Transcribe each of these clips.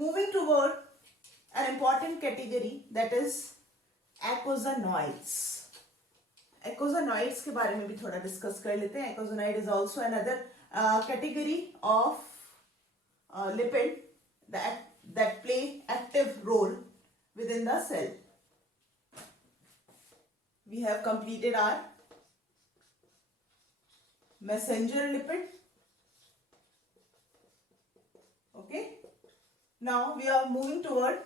Moving toward an important category, that is ecozanoids. Ecozanoids के बारे में भी थोड़ा डिस्कस कर लेते हैं. Ecozonoid is also another category of lipid that play active role within the cell. We have completed our messenger lipid. Okay. Now we are moving toward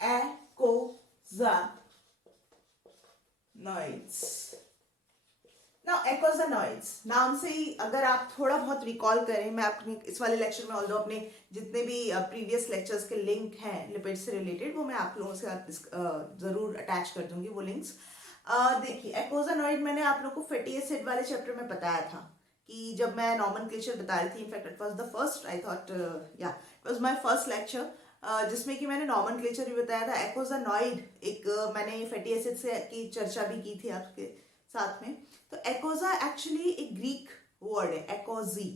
ecozanoids. Now ecozanoids नाम से ही अगर आप थोड़ा बहुत रिकॉल करें, मैं अपने इस वाले लेक्चर में ऑल्दो अपने जितने भी प्रीवियस लेक्चर्स के लिंक हैं लिपिड से रिलेटेड वो मैं आप लोगों से जरूर अटैच कर दूंगी वो लिंक्स. देखिए ecozanoid मैंने आप लोगों को फैटी एसिड वाले चैप्टर में बताया था कि जब मैं नॉमेनक्लेचर बता रही थी. In fact it was the first, I thought या it was my first lecture जिसमें कि मैंने नॉमेनक्लेचर भी बताया था. ecozanoid एक मैंने फैटी एसिड से की चर्चा भी की थी आपके साथ में. तो एकोजा एक्चुअली एक ग्रीक वर्ड है, एकोजी,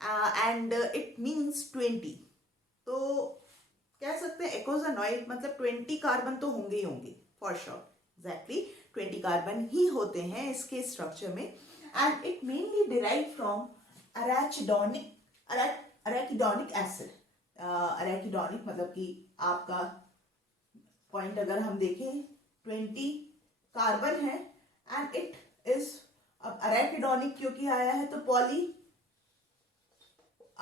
एंड इट मीन्स 20. तो कह सकते हैं एकोजानॉइड मतलब 20 कार्बन तो होंगे ही होंगे फॉर श्योर. एग्जैक्टली 20 कार्बन ही होते हैं इसके स्ट्रक्चर में. And it mainly derive from अराकिडोनिक acid. अराकिडोनिक मतलब कि आपका पॉइंट अगर हम देखें 20 कार्बन है एंड इट इज, अब अराकिडोनिक क्योंकि आया है तो पॉली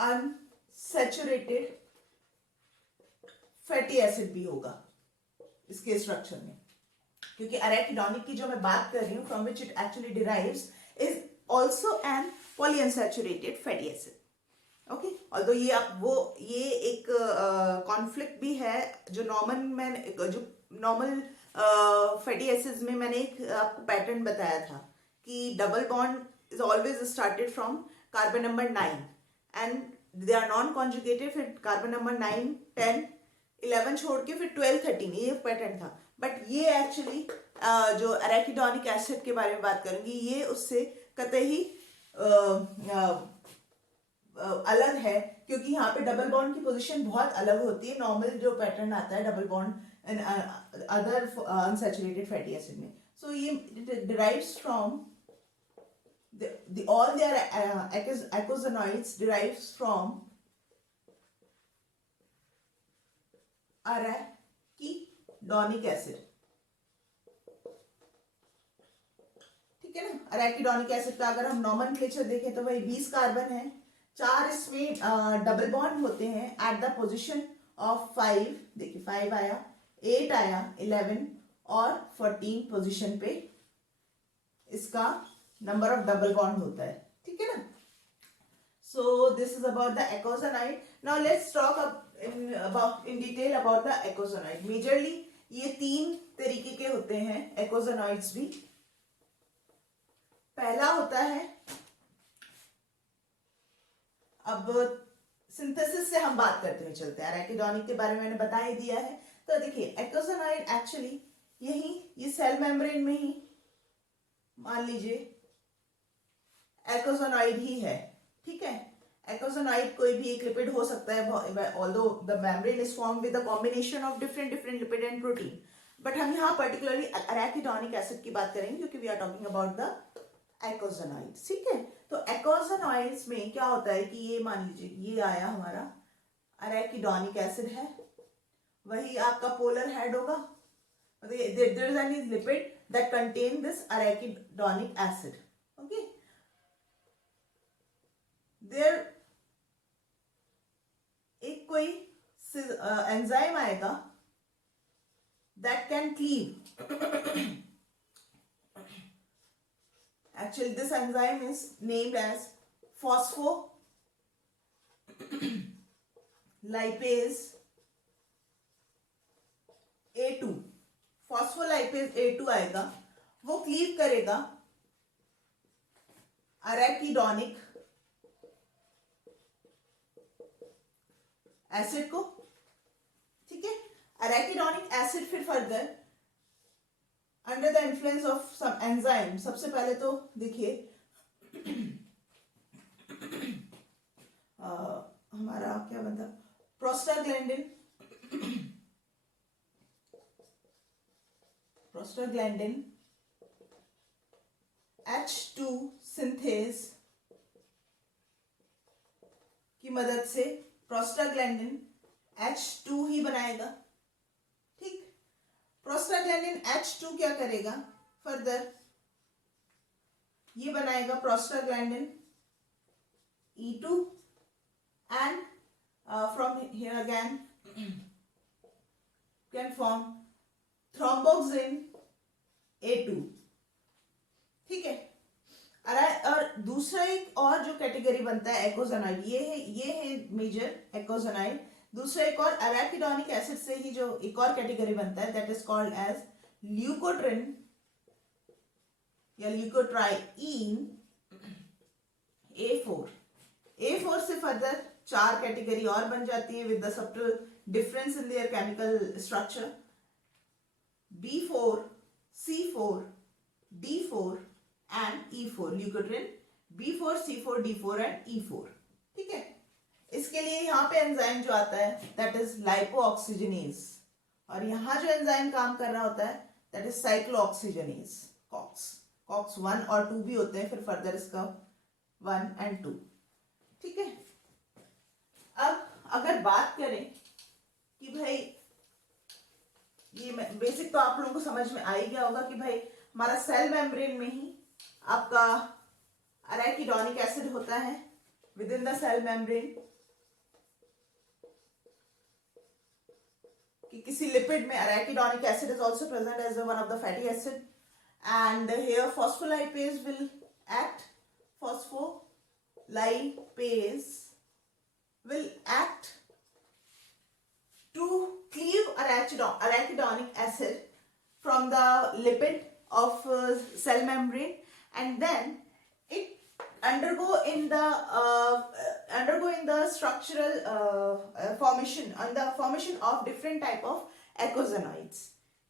अनसैचुरेटेड फैटी एसिड भी होगा इसके स्ट्रक्चर में. क्योंकि अराकिडोनिक की जो मैं बात कर रही हूं from which it actually derives is also an poly unsaturated fatty acid. Okay, although ये एक कॉन्फ्लिक्ट भी है जो नॉर्मल फैटी एसिड्स में मैंने एक आपको पैटर्न बताया था कि double bond is always started from carbon number 9 and they are non conjugated. फिर कार्बन नंबर 9, 10, 11 छोड़ के फिर 12, 13 ये पैटर्न था. बट ये एक्चुअली जो अराकिडोनिक एसिड के बारे में बात करूंगी ये उससे कतई अलग है क्योंकि यहाँ पे डबल बॉन्ड की पोजीशन बहुत अलग होती है. नॉर्मल जो पैटर्न आता है double bond and other unsaturated fatty acid में. सो ये derives from all their ecozanoids derives from arachidonic acid. ठीक है ना. अराकिडोनिक एसिड का अगर हम नॉमेनक्लेचर देखें तो वही 20 कार्बन है, 4 इसमें डबल बॉन्ड होते हैं एट द पोजीशन ऑफ 5. देखिए 5 आया, 8 आया, 11 और 14 पोजीशन पे इसका नंबर ऑफ डबल बॉन्ड होता है. ठीक है ना. So this is about the ecozanoid. Now let's talk in detail about the ecozanoid. Majorly ये 3 तरीके के होते हैं ecozanoids भी. पहला होता है, अब सिंथेसिस से हम बात करते हुए चलते हैं. अराकिडोनिक के बारे में मैंने बता ही दिया है. तो देखिए ecozanoid एक्चुअली यही ये सेल मेम्ब्रेन में ही मान लीजिए ecozanoid ही है. ठीक है. ecozanoid कोई भी एक लिपिड हो सकता है although the membrane is form with a combination of different lipid and protein. But हम यहाँ पर्टिकुलरली अराकिडोनिक एसिड की बात करेंगे क्योंकि we are talking about the ecozanoids. ठीक है. तो ecozanoids में क्या होता है कि ये मान लीजिए ये आया हमारा अराकिडोनिक एसिड है, वही आपका पोलर हेड होगा. there is any lipid that contain this arachidonic acid. Okay. there एक कोई एंजाइम आएगा that can cleave. Actually this enzyme is named as phospholipase A2. Phospholipase A2 आएगा, वो क्लीव करेगा अराकिडोनिक एसिड को. ठीक है. अराकिडोनिक एसिड फिर further under the influence of some enzyme, सबसे पहले तो देखिए हमारा क्या बनता, प्रोस्टाग्लैंडिन H2 सिंथेज की मदद से प्रोस्टाग्लैंडिन H2 ही बनाएगा। ठीक, प्रोस्टाग्लैंडिन H2 क्या करेगा फर्दर, ये बनाएगा prostaglandin E2 and from here again can form thromboxane A2। ठीक है, और दूसरा एक और जो कैटेगरी बनता है एकोजेनाइड, ये है मेजर एकोजेनाइड। दूसरा एक और अराकिडोनिक एसिड से ही जो एक और कैटेगरी बनता है दैट इज कॉल्ड एज ल्यूकोट्रिन या ल्यूकोट्राईन A4 से फर्दर 4 कैटेगरी और बन जाती है with the subtle difference in their chemical structure, B4, C4, D4 and E4, ल्यूकोट्रिन B4, C4, D4 and E4। ठीक है, इसके लिए यहाँ पे एंजाइम जो आता है दैट इज लाइपोऑक्सीजनेज, और यहाँ जो एंजाइम काम कर रहा होता है दैट इज साइक्लोऑक्सीजनेज, कॉक्स 1 और 2 भी होते हैं, फिर फर्दर इसका 1 and 2। ठीक है, अब अगर बात करें कि भाई ये बेसिक तो आप लोगों को समझ में आ ही गया होगा कि भाई हमारा सेल मेम्ब्रेन में ही आपका अराकिडोनिक एसिड होता है within the cell membrane, कि किसी लिपिड में arachidonic acid is also present as one of the fatty acid, and here phospholipase will act, phospholipase will act to cleave arachidonic acid from the lipid of cell membrane, and then it undergo in the structural formation of different type of eicosanoids।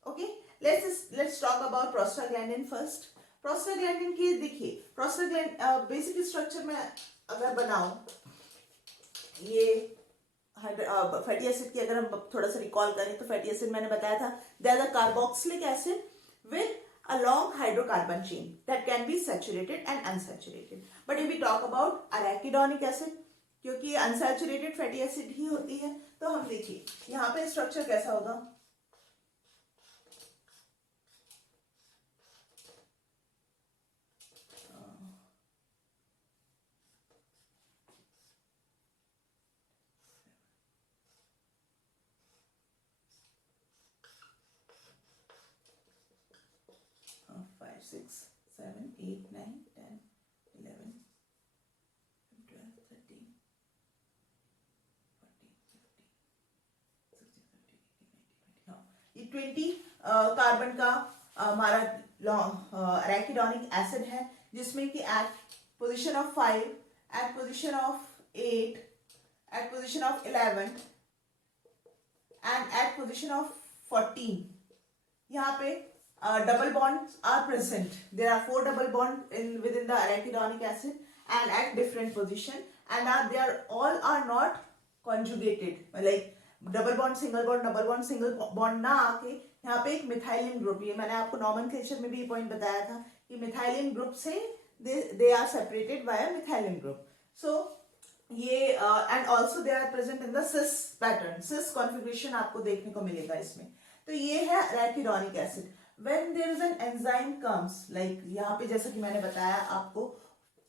Okay, let's talk about prostaglandin first। Prostaglandin की देखिए, prostaglandin basic structure में अगर बनाऊं, ये fatty acid की अगर हम थोड़ा सा रिकॉल करें तो फैटी एसिड मैंने बताया था they are the carboxylic acid with a long hydrocarbon chain that can be saturated and unsaturated। but if we talk about arachidonic acid, क्योंकि unsaturated fatty acid ही होती है, तो हम देखिए यहाँ पे स्ट्रक्चर कैसा होगा। 6, 7, 8, 9, 10, 11, 12, 13, 14, 15, 16, 17, 18, 19, 20। हाँ, ये 20 कार्बन का हमारा अराकिडोनिक एसिड है, जिसमें कि at position of 5, at position of 8, at position of 11 and at position of 14 यहाँ पे double bonds are present। There are 4 double bonds within the arachidonic acid and at different position, and they are all are not conjugated, like double bond single bond ना आके यहाँ पे एक methylene group, ये मैंने आपको नॉमेनक्लेचर में भी पॉइंट बताया था कि मिथाइलिन ग्रुप से they are separated by a methylene group. so ये and also they are present in the cis pattern, cis configuration आपको देखने को मिलेगा इसमें। तो ये है arachidonic acid। when there is an enzyme comes, like यहाँ पे जैसा कि मैंने बताया आपको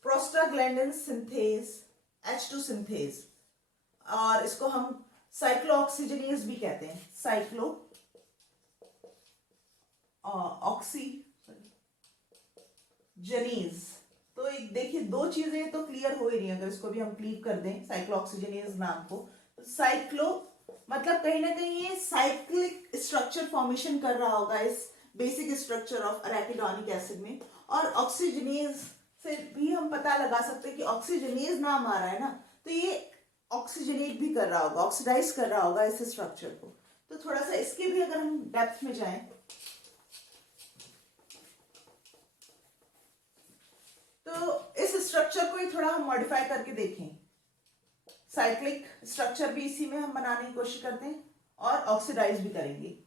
प्रोस्टाग्लैंडिन सिंथेज H2 सिंथेज, और इसको हम साइक्लोऑक्सीजनेज भी कहते हैं, साइक्लो ऑक्सीजनेज। तो देखिए दो चीजें तो क्लियर हो ही रही है, अगर इसको भी हम क्लीव कर दें साइक्लोऑक्सीजनेज नाम को, तो साइक्लो मतलब कहीं ना कहीं ये साइक्लिक स्ट्रक्चर फॉर्मेशन कर रहा होगा इस बेसिक स्ट्रक्चर ऑफ अराकिडोनिक एसिड में, और ऑक्सीजनेज से भी हम पता लगा सकते हैं कि ऑक्सीजनेज नाम आ रहा है ना, तो ये ऑक्सीजनेट भी कर रहा होगा, ऑक्सीडाइज कर रहा होगा इस स्ट्रक्चर को। तो थोड़ा सा इसके भी अगर हम डेप्थ में जाएं तो इस स्ट्रक्चर को ही थोड़ा हम मॉडिफाई करके देखें। साइक्लिक स्ट्रक्चर भी इसी में हम बनाने की कोशिश करते हैं और ऑक्सीडाइज भी करेंगे।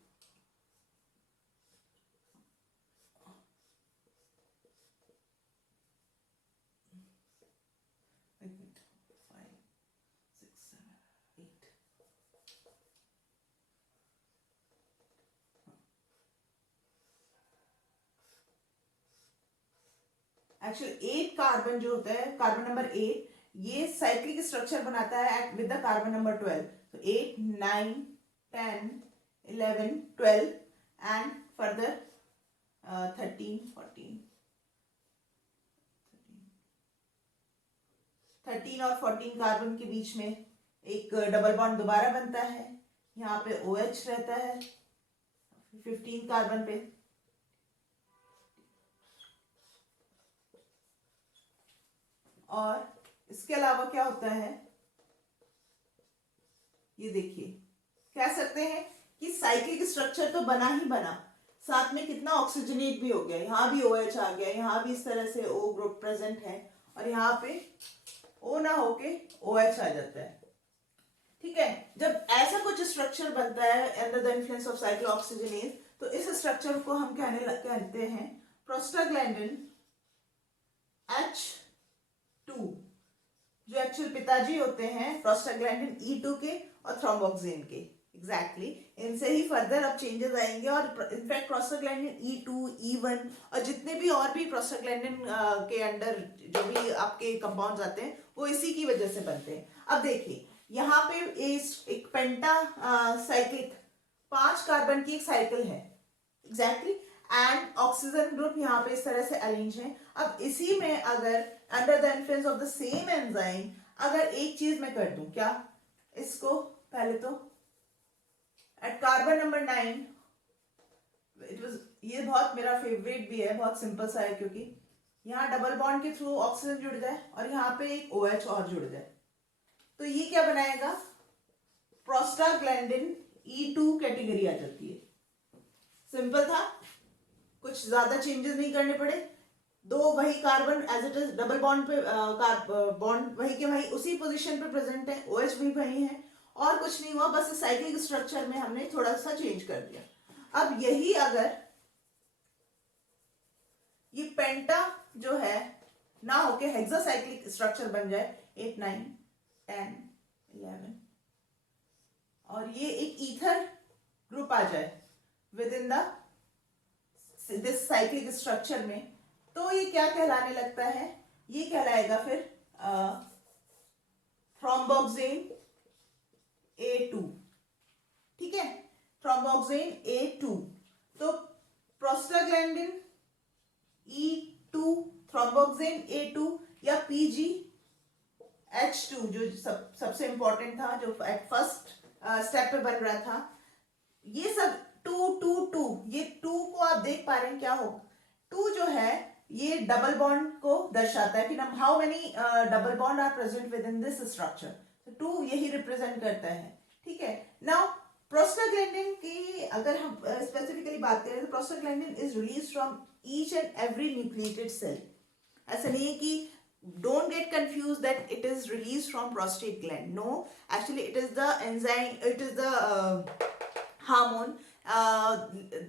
एक्चुअली 8 कार्बन जो होता है, कार्बन नंबर 8, ये साइक्लिक स्ट्रक्चर बनाता है विद द कार्बन नंबर 12। तो 8, 9, 10, 11, 12 एंड फर्दर 13, 14, 13 और 14 कार्बन के बीच में एक डबल बॉन्ड दोबारा बनता है। यहाँ पे OH रहता है 15 कार्बन पे। और इसके अलावा क्या होता है, ये देखिए, कह सकते हैं कि साइक्लिक स्ट्रक्चर तो बना ही बना, साथ में कितना ऑक्सीजनेट भी हो गया। यहाँ भी OH आ गया, यहाँ भी इस तरह से O ग्रुप प्रेजेंट है और यहाँ पे O ना होके OH आ जाता है। ठीक है, जब ऐसा कुछ स्ट्रक्चर बनता है under the influence of cyclooxygenase, तो इस स्ट्रक्चर को हम कहते हैं प्रोस्टाग्लैंडिन H2, जो एक्चुअल पिताजी होते हैं प्रोस्टाग्लैंडिन E2 के और थ्रोम्बोक्सिन के। एग्जैक्टली इनसे ही फर्दर अब चेंजेस आएंगे और इनफैक्ट प्रोस्टाग्लैंडिन E2, E1 और जितने भी और भी प्रोस्टाग्लैंडिन के अंडर जो भी आपके कंपाउंड्स आते हैं वो इसी की वजह से बनते हैं। अब देखिए यहाँ पे एक पेंटा साइक्लिक 5 कार्बन की एक साइकिल है एग्जैक्टली, एंड ऑक्सीजन ग्रुप यहाँ पे इस तरह से अरेंज है। अब इसी में अगर under the influence of the same enzyme अगर एक चीज मैं कर दूं, क्या, इसको पहले तो at carbon number 9, it was, ये बहुत मेरा फेवरेट भी है, बहुत सिंपल सा है, क्योंकि यहाँ डबल बॉन्ड के थ्रू ऑक्सीजन जुड़ जाए और यहाँ पे एक OH और जुड़ जाए, तो ये क्या बनाएगा, प्रोस्टाग्लैंडिन E2 कैटेगरी आ जाती है। सिंपल था, कुछ ज्यादा चेंजेस नहीं करने पड़े, दो वही carbon as it is double bond पे बॉन्ड वही के वही उसी पोजीशन पे प्रेजेंट है, OH भी वही है और कुछ नहीं हुआ, बस साइक्लिक स्ट्रक्चर में हमने थोड़ा सा चेंज कर दिया। अब यही अगर ये पेंटा जो है ना होके हेक्सासाइक्लिक स्ट्रक्चर बन जाए 8, 9, 10, 11 और ये एक ईथर ग्रुप आ जाए with in this cyclic structure में, तो ये क्या कहलाने लगता है, ये कहलाएगा फिर थ्रोम्बोक्सेन A2। ठीक है, थ्रोम्बोक्सेन A2, तो प्रोस्टाग्लैंडिन E2 थ्रोम्बोक्सेन A2 या PGH2 जो सबसे इंपॉर्टेंट था, जो एट फर्स्ट स्टेप पे बन रहा था, ये सब 2, 2, 2, ये 2 को आप देख पा रहे हैं क्या होगा, 2 जो है ये डबल बॉन्ड को दर्शाता है कि how many double bond are present within this structure, तो 2 यही रिप्रेजेंट करता है। ठीक है, नाउ प्रोस्टाग्लैंडिन की अगर हम स्पेसिफिकली बात करें तो prostaglandin is release from each and every nucleated cell. ऐसा नहीं है कि don't get confused that it is released from prostate gland, no, actually it is the enzyme, it is the hormone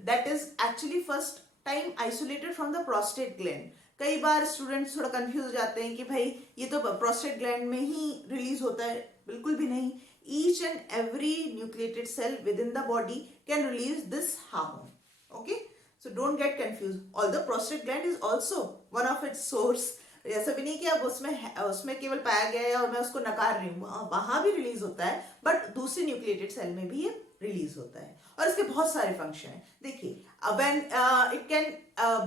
that is actually first time isolated from the prostate gland। कई बार students थोड़ा confuse हो जाते हैं कि भाई ये तो prostate gland में ही रिलीज होता है, बिल्कुल भी नहीं, each and every nucleated cell within the body can release this hormone. Okay, so don't get confuse, although prostate gland is also one of its source, ऐसा भी नहीं कि अब उसमें केवल पाया गया है और मैं उसको नकार रही हूँ, वहां भी रिलीज होता है, बट दूसरे न्यूक्लिएटेड सेल में भी ये रिलीज होता है और इसके बहुत सारे फंक्शन हैं। देखिए, when it can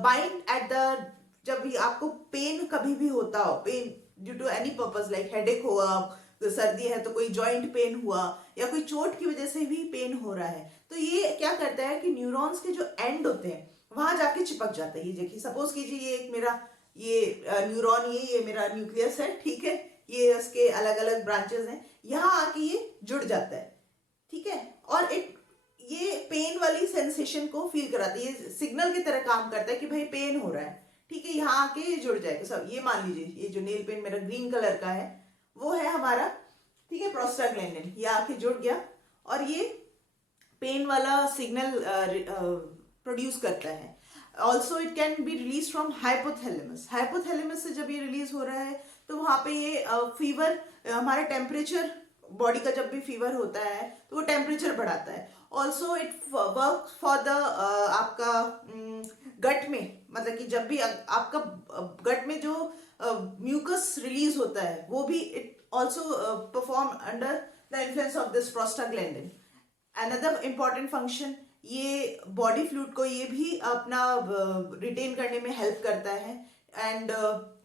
bind at the, जब भी आपको पेन कभी भी होता हो, pain due to any purpose like headache हुआ, तो सर्दी है तो कोई जॉइंट पेन हुआ या कोई चोट की वजह से भी पेन हो रहा है, तो ये क्या करता है कि न्यूरॉन्स के जो एंड होते हैं वहां जाके चिपक जाता है। ये देखिए, सपोज कीजिए ये एक मेरा ये न्यूरॉन, ये मेरा न्यूक्लियस है, ठीक है, ये उसके अलग अलग ब्रांचेस हैं, यहाँ आके ये जुड़ जाता है। ठीक है, और ये पेन वाली सेंसेशन को फील कराता है, ये सिग्नल की तरह काम करता है कि भाई पेन हो रहा है। ठीक है, यहाँ आके ये जुड़ जाएगा सब। ये मान लीजिए ये जो नेल पेन मेरा ग्रीन कलर का है वो है हमारा ठीक है, प्रोस्टाग्लैंडिन ये आके जुड़ गया और ये पेन वाला सिग्नल प्रोड्यूस करता है। Also it can be release from hypothalamus. Hypothalamus से जब ये रिलीज हो रहा है तो वहां पे ये फीवर, हमारा टेम्परेचर, बॉडी का जब भी फीवर होता है तो वो टेम्परेचर बढ़ाता है। Also it work for the आपका गट में, मतलब कि जब भी आपका गट में जो म्यूकस रिलीज होता है वो भी it also perform under the influence of this prostaglandin. Another important function, ये बॉडी फ्लूइड को ये भी अपना रिटेन करने में हेल्प करता है। एंड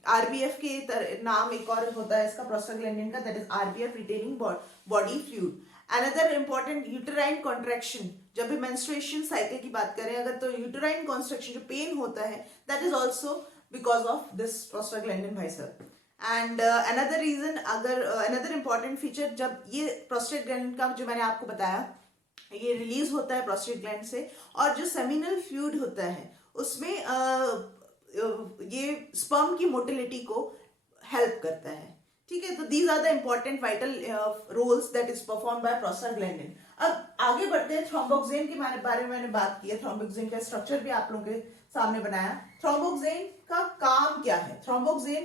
आरबीएफ के नाम एक और होता है इसका प्रोस्टाग्लैंडिन का, that is RBF, retaining body fluid. Another important, uterine contraction, जब भी मेंस्ट्रुएशन साइकिल की बात करें अगर, तो यूटेराइन कॉन्ट्रैक्शन जो पेन होता है that is also because of this prostaglandin भाई साहब। एंड अनदर रीजन, अगर अनदर इम्पॉर्टेंट फीचर, जब ये प्रोस्टाग्लैंडिन का जो मैंने आपको बताया ये रिलीज होता है प्रोस्टेट ग्लैंड से, और जो सेमिनल फ्लूइड होता है उसमें ये स्पर्म की मोटिलिटी को हेल्प करता है। ठीक है, तो these are the important vital roles that is perform by prostaglandin. अब आगे बढ़ते हैं, थ्रोम्बोक्सेन के बारे में मैंने बात की है, थ्रोम्बोक्सेन का स्ट्रक्चर भी आप लोगों के सामने बनाया। थ्रोम्बोक्सेन का काम क्या है? थ्रोम्बोक्सेन,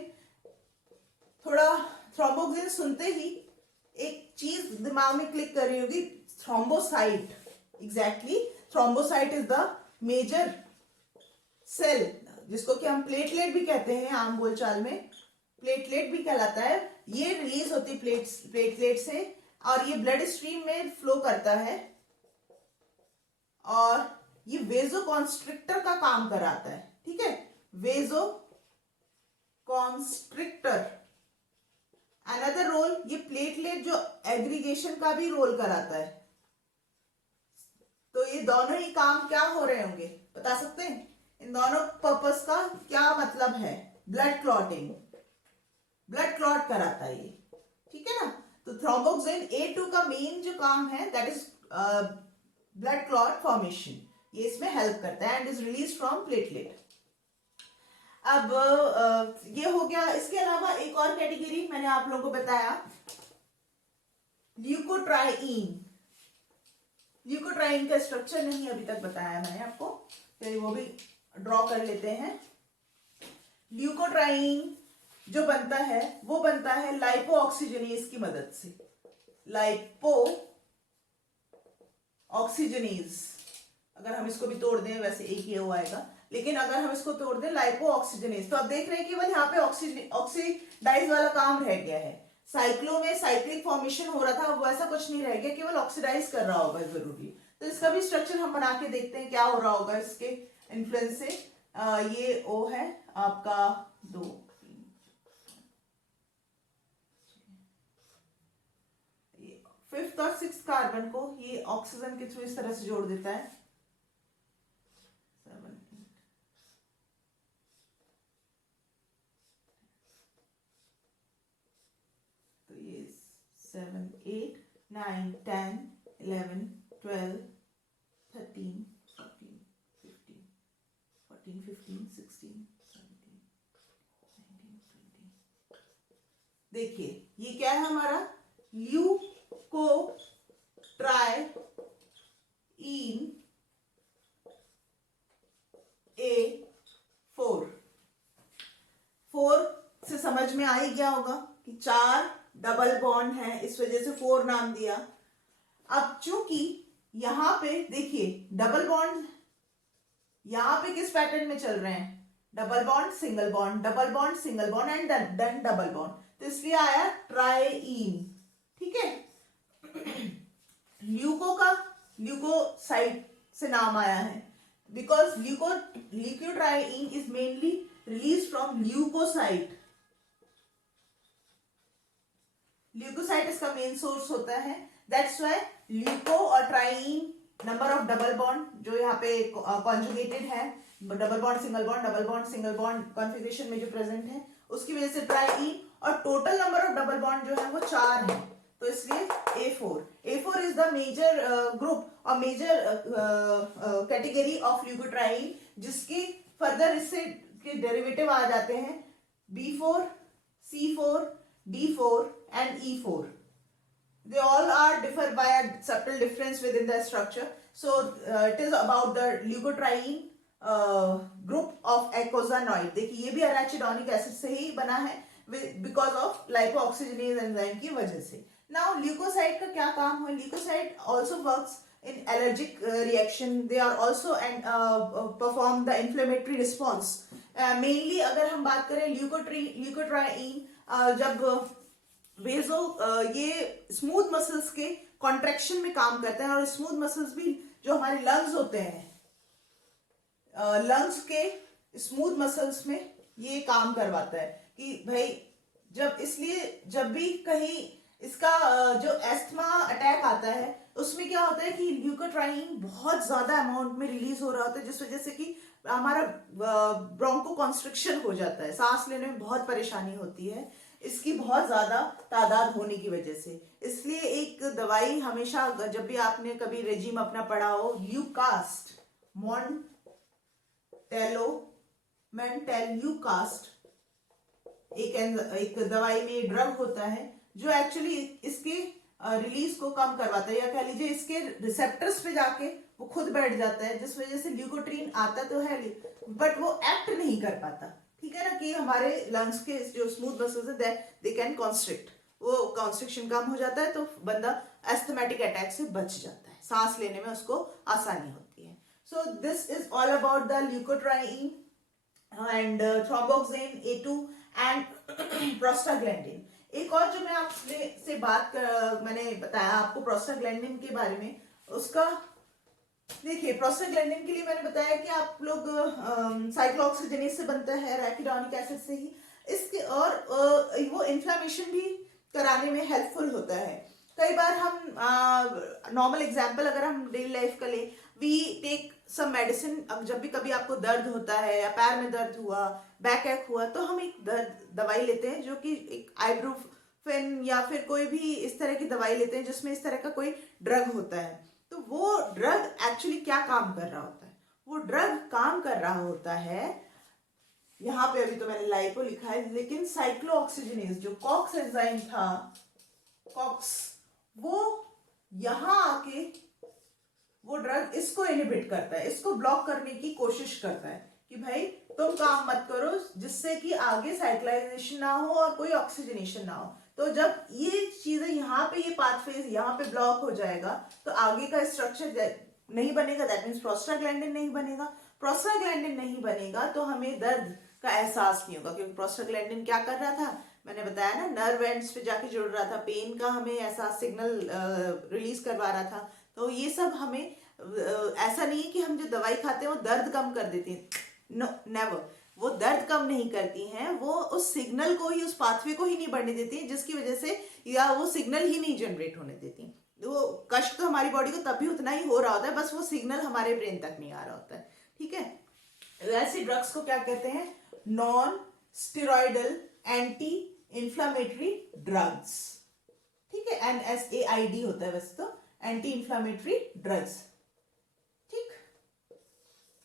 थोड़ा थ्रोम्बोक्सेन सुनते ही एक चीज दिमाग में क्लिक कर रही होगी, thrombocyte. Exactly, thrombocyte is the major cell, जिसको कि हम प्लेटलेट भी कहते हैं आम बोलचाल में, प्लेटलेट भी कहलाता है। ये रिलीज होती है प्लेटलेट से और ये ब्लड स्ट्रीम में फ्लो करता है और ये वेजोकॉन्स्ट्रिक्टर का काम कराता है। ठीक है, वेजोकॉन्स्ट्रिक्टर। अनदर रोल, ये प्लेटलेट जो एग्रीगेशन का भी रोल कराता है। तो ये दोनों ही काम क्या हो रहे होंगे बता सकते हैं? इन दोनों पर्पस का क्या मतलब है? ब्लड क्लॉटिंग, ब्लड क्लॉट कराता है ये। ठीक है ना, तो थ्रोम्बोक्सेन A2 का मेन जो काम है that is blood clot formation, ये इसमें हेल्प करता है and is release from platelet. अब ये हो गया। इसके अलावा एक और कैटेगरी मैंने आप लोगों को बताया, ल्यूकोट्राईन। ल्यूकोट्राईन का स्ट्रक्चर नहीं अभी तक बताया मैंने आपको, चलिए वो भी ड्रॉ कर लेते हैं। ल्यूकोट्राईन जो बनता है वो बनता है लाइपो ऑक्सीजनेज की मदद से। लाइपो ऑक्सीजनेज, अगर हम इसको भी तोड़ दें, वैसे एक ही वो आएगा, लेकिन अगर हम इसको तोड़ दें लाइपो ऑक्सीजनेज, तो आप देख रहे हैं केवल यहाँ पे ऑक्सीडाइज वाला काम रह गया है। साइक्लो में साइक्लिक फॉर्मेशन हो रहा था, वो ऐसा कुछ नहीं रह गया, केवल ऑक्सीडाइज कर रहा होगा जरूरी। तो इसका भी स्ट्रक्चर हम बना के देखते हैं क्या हो रहा होगा इसके इन्फ्लुएंस से। ये ओ है आपका 2, 3, 5th और 6th कार्बन को ये ऑक्सीजन के थ्रू इस तरह से जोड़ देता है। 7, 8, तो ये 7, 8, 9, 10, 11, 12, 13, 14, 15, 14, 15, 16, 17, 19, 20। देखिए ये क्या है हमारा? ल्यूकोट्राईन A4। 4 से समझ में आ ही गया होगा कि 4 डबल बॉन्ड है, इस वजह से 4 नाम दिया। अब चूंकि यहां पे देखिए डबल बॉन्ड, यहां पे किस पैटर्न में चल रहे हैं? Double bond single bond, double bond single bond and then double bond, तो इसलिए आया ट्राईन। ठीक है, ल्यूको का ल्यूकोसाइट से नाम आया है because leukotriene is mainly release from leukocyte. Leukocyte इसका मेन सोर्स होता है, दैट्स व्हाई ल्यूको और triene, number of double bond जो यहाँ पे कॉन्जुगेटेड है, double bond single bond configuration में जो प्रेजेंट है, उसकी वजह से ट्राईन, और total number of double bond जो है वो 4 है, तो इसलिए A4। A4 is the major group और मेजर कैटेगरी ऑफ ल्यूकोट्राईन, जिसके फर्दर इससे के डेरिवेटिव आ जाते हैं B4, C4, D4 and E4। they all are differ by a subtle difference within the structure. So it is about the leukotriene group of eicosanoid. देखिए ये भी arachidonic acid से ही बना है because of lipoxygenase enzyme की वजह से. Now leukocyte का क्या काम है? Leukocyte also works in allergic reaction. They are also perform the inflammatory response. Mainly अगर हम बात करें leukotriene जब वेजो ये स्मूथ मसल्स के कॉन्ट्रैक्शन में काम करते हैं, और स्मूथ मसल्स भी जो हमारे लंग्स होते हैं, लंग्स के स्मूथ मसल्स में ये काम करवाता है कि भाई इसलिए जब भी कहीं इसका जो एस्थमा अटैक आता है उसमें क्या होता है कि ल्यूकोट्राइन बहुत ज्यादा अमाउंट में रिलीज हो रहा होता है, जिस वजह से कि हमारा ब्रोंको कॉन्स्ट्रिक्शन हो जाता है, सांस लेने में बहुत परेशानी होती है इसकी बहुत ज्यादा तादाद होने की वजह से. इसलिए एक दवाई हमेशा, जब भी आपने कभी रेजिम अपना पढ़ा हो, ल्यूकास्ट, मोन्टेलुकास्ट एक दवाई में ड्रग होता है जो एक्चुअली इसके रिलीज को कम करवाता है, या कह लीजिए इसके रिसेप्टर्स पे जाके वो खुद बैठ जाता है, जिस वजह से ल्यूकोट्रीन आता तो है बट वो एक्ट नहीं कर पाता. ठीक है ना, कि हमारे लंग्स के जो स्मूथ मसल्स है दे कैन कॉन्स्ट्रिक्ट, वो कॉन्स्ट्रिक्शन कम हो जाता है तो बंदा एस्थमेटिक अटैक से बच जाता है, सांस लेने में उसको आसानी होती है. So this is all about the leukotriene and thromboxane A2 and prostaglandin. एक और जो मैं आपसे से मैंने बताया आपको प्रोस्टाग्लैंडिन के बारे में, उसका देखिए प्रोस्टाग्लैंडिन के लिए मैंने बताया कि आप लोग साइक्लोऑक्सीजनेज से बनता है, एराकिडोनिक एसिड से ही. इसके और वो इन्फ्लामेशन भी कराने में हेल्पफुल होता है. कई बार हम नॉर्मल एग्जांपल अगर हम डेली लाइफ का ले, वी टेक सम मेडिसिन. अब जब भी कभी आपको दर्द होता है या पैर में दर्द हुआ, बैक एक हुआ, तो हम एक दवाई लेते हैं जो कि एक आइब्रोफेन या फिर कोई भी इस तरह की दवाई लेते हैं जिसमें इस तरह का कोई ड्रग होता है. तो वो ड्रग एक्चुअली क्या काम कर रहा होता है? वो ड्रग काम कर रहा होता है, यहां पे अभी तो मैंने लाइपो लिखा है, लेकिन साइक्लोऑक्सीजनेज जो कॉक्स एंजाइम था, कॉक्स, वो यहां आके वो ड्रग इसको इनहिबिट करता है, इसको ब्लॉक करने की कोशिश करता है कि भाई तुम काम मत करो, जिससे कि आगे साइक्लाइजेशन ना हो और कोई ऑक्सीजनेशन ना हो. तो जब ये चीजें यहाँ पे, ये पाथवेज यहाँ पे ब्लॉक हो जाएगा तो आगे का स्ट्रक्चर नहीं बनेगा. दैट मीन्स प्रोस्टाग्लैंडिन नहीं बनेगा. प्रोस्टाग्लैंडिन नहीं बनेगा तो हमें दर्द का एहसास नहीं होगा, क्योंकि प्रोस्टाग्लैंडिन क्या कर रहा था, मैंने बताया ना, नर्व एंड्स पे जाके जुड़ रहा था, पेन का हमें ऐसा सिग्नल रिलीज करवा रहा था. तो ये सब हमें ऐसा नहीं है कि हम जो दवाई खाते हैं वो दर्द कम कर देती है, नो नेवर. वो दर्द कम नहीं करती हैं, वो उस सिग्नल को ही, उस पाथवे को ही नहीं बढ़ने देती हैं, जिसकी वजह से या वो सिग्नल ही नहीं जनरेट होने देती. वो कष्ट तो हमारी बॉडी को तभी उतना ही हो रहा होता है, बस वो सिग्नल हमारे ब्रेन तक नहीं आ रहा होता है. ठीक है, ऐसी ड्रग्स को क्या कहते हैं? Non steroidal anti inflammatory drugs. ठीक है, NSAID होता है वैसे तो, एंटी इंफ्लामेटरी ड्रग्स. ठीक,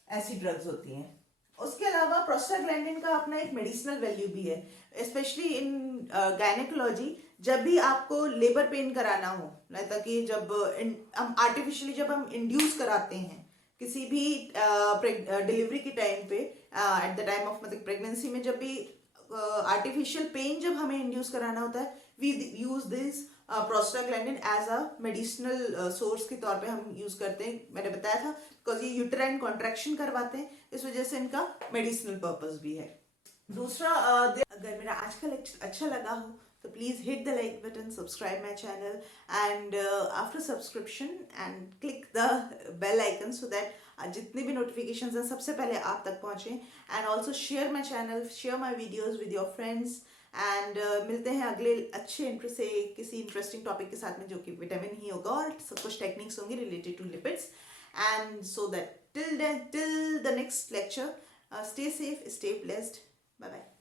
ऐसी ड्रग्स होती हैं. उसके अलावा प्रोस्टाग्लैंडिन का अपना एक मेडिसिनल वैल्यू भी है, स्पेशली इन गायनेकोलॉजी. जब भी आपको लेबर पेन कराना हो, ताकि जब हम आर्टिफिशियली जब हम इंड्यूस कराते हैं किसी भी डिलीवरी के टाइम पे, एट द टाइम ऑफ मतलब प्रेगनेंसी में, जब भी आर्टिफिशियल पेन जब हमें इंड्यूस कराना होता है, we use this prostaglandin as a medicinal source के तौर पे हम यूज करते हैं. मैंने बताया था बिकॉज ये यूटेराइन कॉन्ट्रैक्शन करवाते हैं, इस वजह से इनका मेडिसिनल पर्पस भी है. दूसरा, अगर मेरा आज का लेक्चर अच्छा लगा हो तो please hit the like button, subscribe my channel, and after subscription and click the bell icon so that जितने भी नोटिफिकेशंस हैं सबसे पहले आप तक पहुंचे. And also share my channel, share my videos with your friends. And मिलते हैं अगले अच्छे से किसी इंटरेस्टिंग टॉपिक के साथ में, जो कि विटामिन ही होगा और सब कुछ टेक्निक्स होंगी related to lipids. And so that till the next lecture, stay safe, stay blessed. Bye bye.